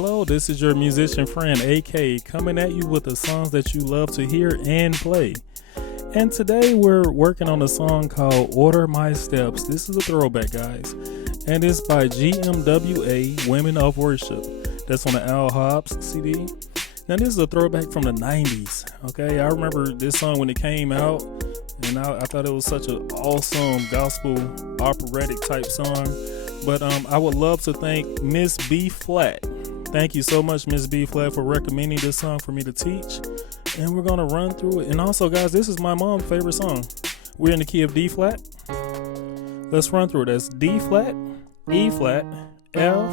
Hello, this is your musician friend AK coming at you with the songs that you love to hear and play. And today we're working on a song called Order My Steps. This is a throwback, guys. And it's by GMWA, Women of Worship. That's on the Al Hobbs CD. Now this is a throwback from the 90s. Okay, I remember this song when it came out. And I thought it was such an awesome gospel operatic type song. But I would love to thank Miss B Flat. Thank you so much, Miss B Flat, for recommending this song for me to teach. And we're going to run through it. And also, guys, this is my mom's favorite song. We're in the key of D flat. Let's run through it. That's D flat, E flat, F,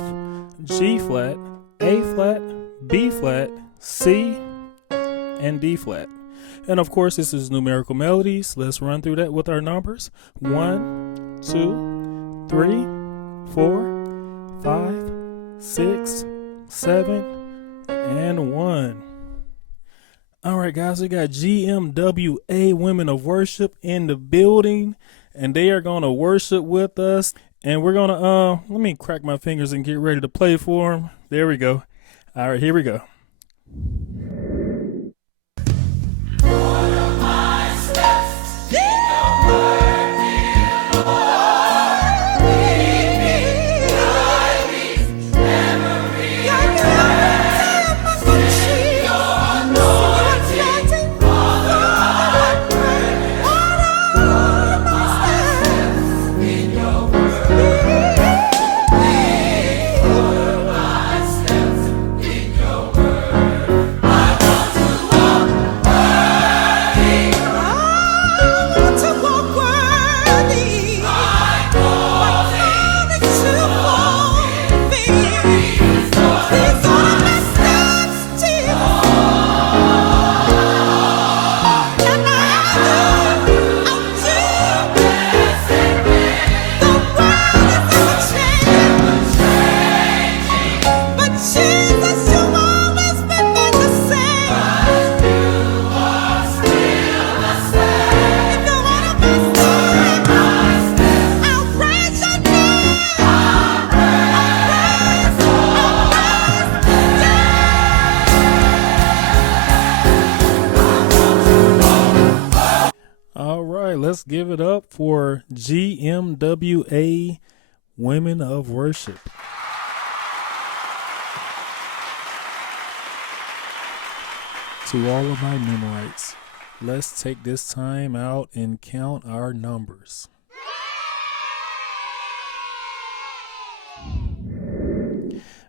G flat, A flat, B flat, C, and D flat. And of course, this is numerical melodies. Let's run through that with our numbers. 1, 2, 3, 4, 5, 6, 7, and 1. All right, guys, we got GMWA Women of Worship in the building, and they are going to worship with us. And we're going to, let me crack my fingers and get ready to play for them. There we go. All right, here we go. Let's give it up for GMWA Women of Worship. To all of my Memorites, let's take this time out and count our numbers.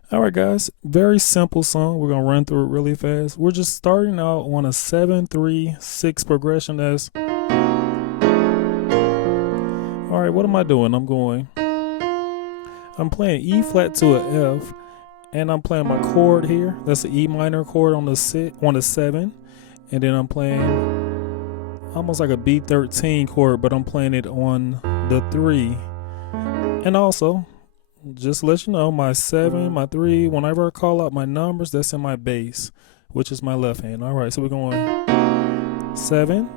All right, guys, very simple song. We're going to run through it really fast. We're just starting out on a 7-3-6 progression. That's all right, what am I doing? I'm playing E flat to a F, and I'm playing my chord here. That's the E minor chord on the 7, and then I'm playing almost like a B13 chord, but I'm playing it on the 3. And also, just to let you know, my 7, my 3, whenever I call out my numbers, that's in my bass, which is my left hand. All right, so we're going 7,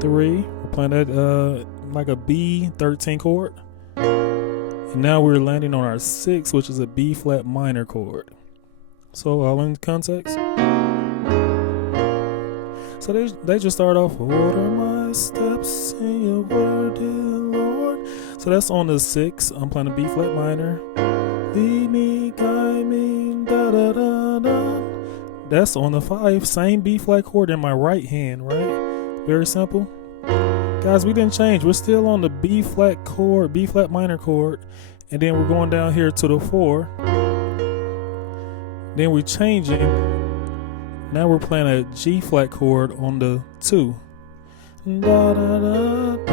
3. We're playing that like a B13 chord. And now we're landing on our 6, which is a B flat minor chord. So all in context. So they just start off, order my steps in your word, dear Lord. So that's on the 6. I'm playing a B flat minor. Lead me, guide me, da da da da. That's on the 5. Same B flat chord in my right hand, right? Very simple. Guys, we didn't change. We're still on the B flat chord, B flat minor chord. And then we're going down here to the 4. Then we're changing. Now we're playing a G flat chord on the 2. Da, da, da, da.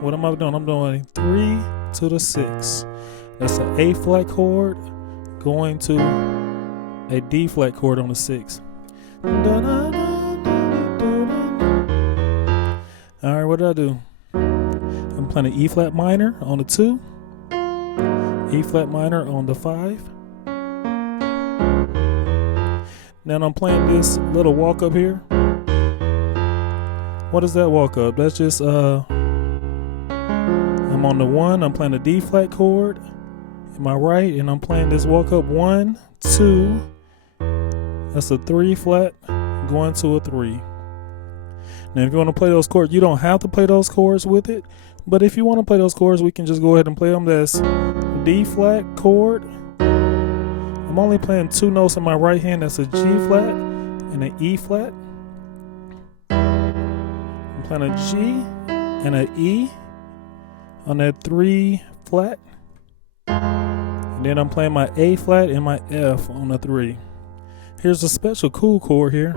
What am I doing? I'm doing 3 to the 6. That's an A flat chord going to a D flat chord on the 6. Da, da, da. All right, what did I do? I'm playing an E flat minor on the 2, E flat minor on the 5. Now I'm playing this little walk up here. What is that walk up? That's just I'm on the 1. I'm playing a D flat chord, in my right, and I'm playing this walk up 1, 2. That's a 3 flat going to a 3. Now, if you want to play those chords, you don't have to play those chords with it. But if you want to play those chords, we can just go ahead and play them. That's D flat chord. I'm only playing 2 notes in my right hand. That's a G flat and an E flat. I'm playing a G and an E on that 3 flat. And then I'm playing my A flat and my F on the 3. Here's a special cool chord here.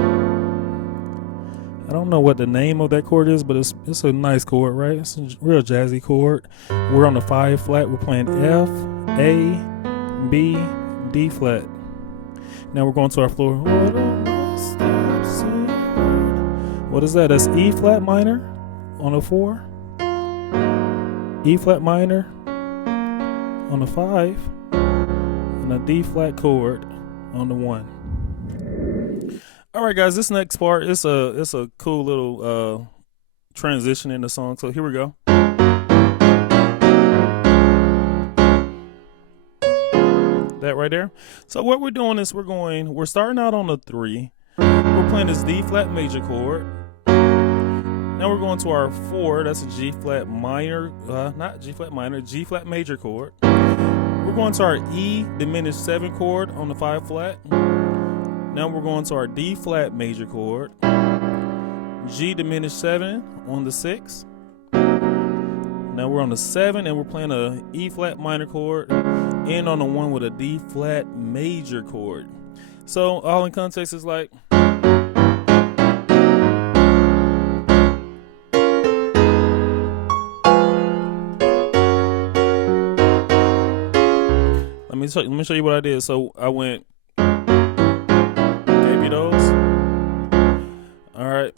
I don't know what the name of that chord is, but it's a nice chord, right? It's a real jazzy chord. We're on the 5 flat. We're playing F, A, B, D flat. Now we're going to our floor. What is that? That's E flat minor on the 4, E flat minor on the 5, and a D flat chord on the 1. All right, guys, this next part is a cool little transition in the song. So here we go. That right there. So what we're doing is we're starting out on the 3. We're playing this D flat major chord. Now we're going to our 4. That's a G flat minor, not G flat minor, G flat major chord. We're going to our E diminished 7 chord on the 5 flat. Now we're going to our D flat major chord, G diminished 7 on the 6. Now we're on the 7 and we're playing a E flat minor chord, and on the 1 with a D flat major chord. So all in context is like. Let me show you what I did. So I went. Those. All right,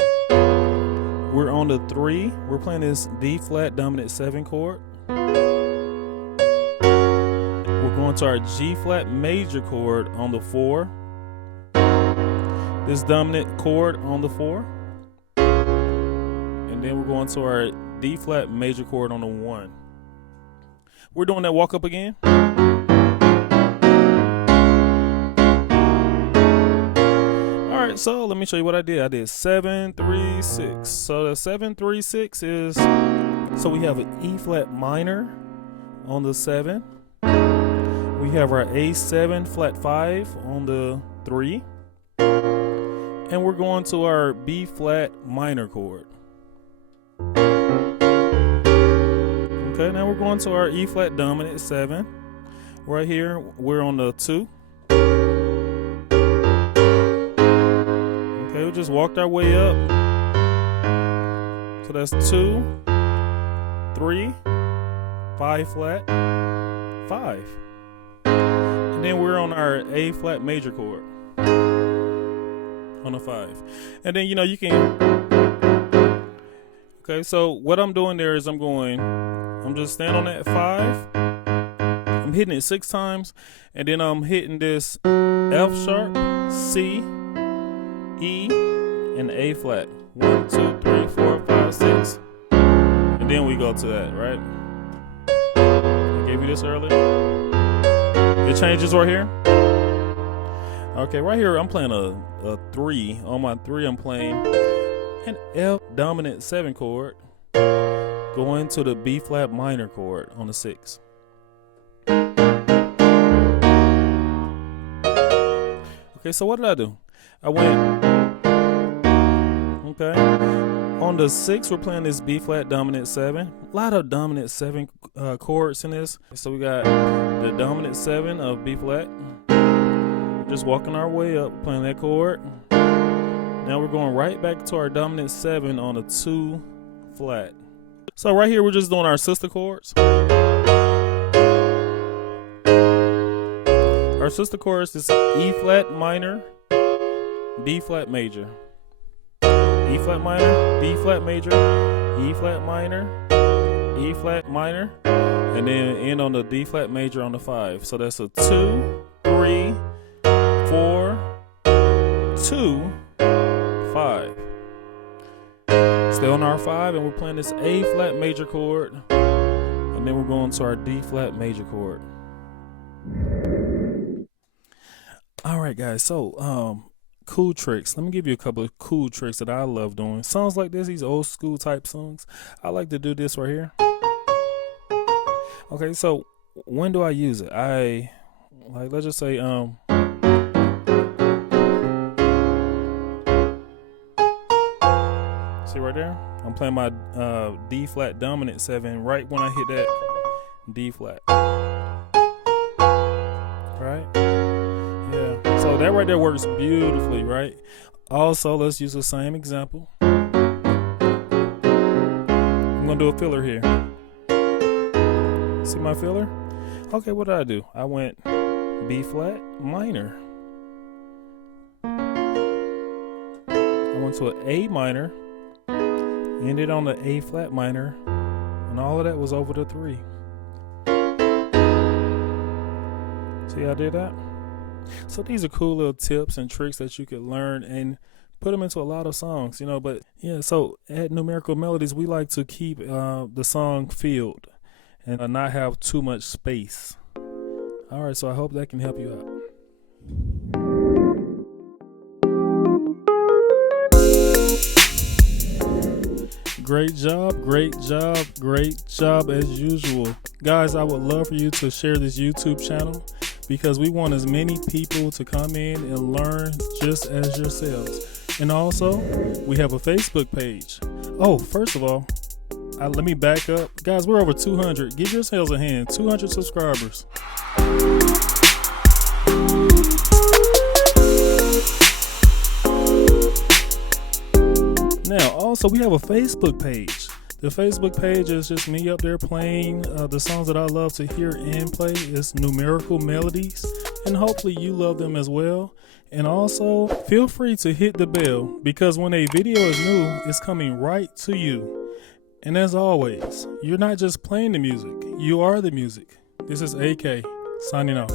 we're on the 3. We're playing this D flat dominant 7 chord. We're going to our G flat major chord on the 4. This dominant chord on the 4, and then we're going to our D flat major chord on the 1. We're doing that walk up again. So let me show you what I did. I did 7, 3, 6. So the 7, 3, 6 is, so we have an E flat minor on the 7. We have our A7 flat 5 on the 3. And we're going to our B flat minor chord. Okay, now we're going to our E flat dominant 7. Right here, we're on the 2. We just walked our way up. So that's 2, 3, 5 flat, 5. And then we're on our A flat major chord on a 5. And then, you can. Okay, so what I'm doing there is I'm just standing on that 5. I'm hitting it 6 times. And then I'm hitting this F sharp, C, E, and A flat. 1, 2, 3, 4, 5, 6. And then we go to that, right? I gave you this earlier. It changes right here. Okay, right here I'm playing a 3. On my 3 I'm playing an F dominant 7 chord going to the B flat minor chord on the 6. Okay, so what did I do? I went, okay, on the 6 we're playing this B flat dominant 7. A lot of dominant 7 chords in this. So we got the dominant 7 of B flat. Just walking our way up, playing that chord. Now we're going right back to our dominant 7 on a 2 flat. So right here we're just doing our sister chords. Our sister chords is E flat minor, D flat major, E flat minor, D flat major, E flat minor, E flat minor, and then end on the D flat major on the 5. So that's a 2, 3, 4, 2, 5. Stay on our 5, and we're playing this A flat major chord, and then we're going to our D flat major chord. All right, guys. So, cool tricks. Let me give you a couple of cool tricks that I love doing. Songs like this, these old school type songs. I like to do this right here. Okay, so when do I use it? Let's just say see right there? I'm playing my D flat dominant 7 right when I hit that D flat. Right? Yeah. So that right there works beautifully, right? Also, let's use the same example. I'm gonna do a filler here. See my filler? Okay, what did I do? I went B flat minor. I went to an A minor, ended on the A flat minor, and all of that was over the 3. See how I did that? So these are cool little tips and tricks that you could learn and put them into a lot of songs, but yeah, so at Numerical Melodies, we like to keep the song filled and not have too much space. All right, so I hope that can help you out. Great job, great job, great job as usual. Guys, I would love for you to share this YouTube channel because we want as many people to come in and learn just as yourselves. And also, we have a Facebook page. Oh, first of all, let me back up. Guys, we're over 200. Give yourselves a hand. 200 subscribers. Now, also, we have a Facebook page. The Facebook page is just me up there playing the songs that I love to hear and play. It's Numerical Melodies, and hopefully you love them as well. And also, feel free to hit the bell because when a video is new, it's coming right to you. And as always, you're not just playing the music, you are the music. This is AK, signing off.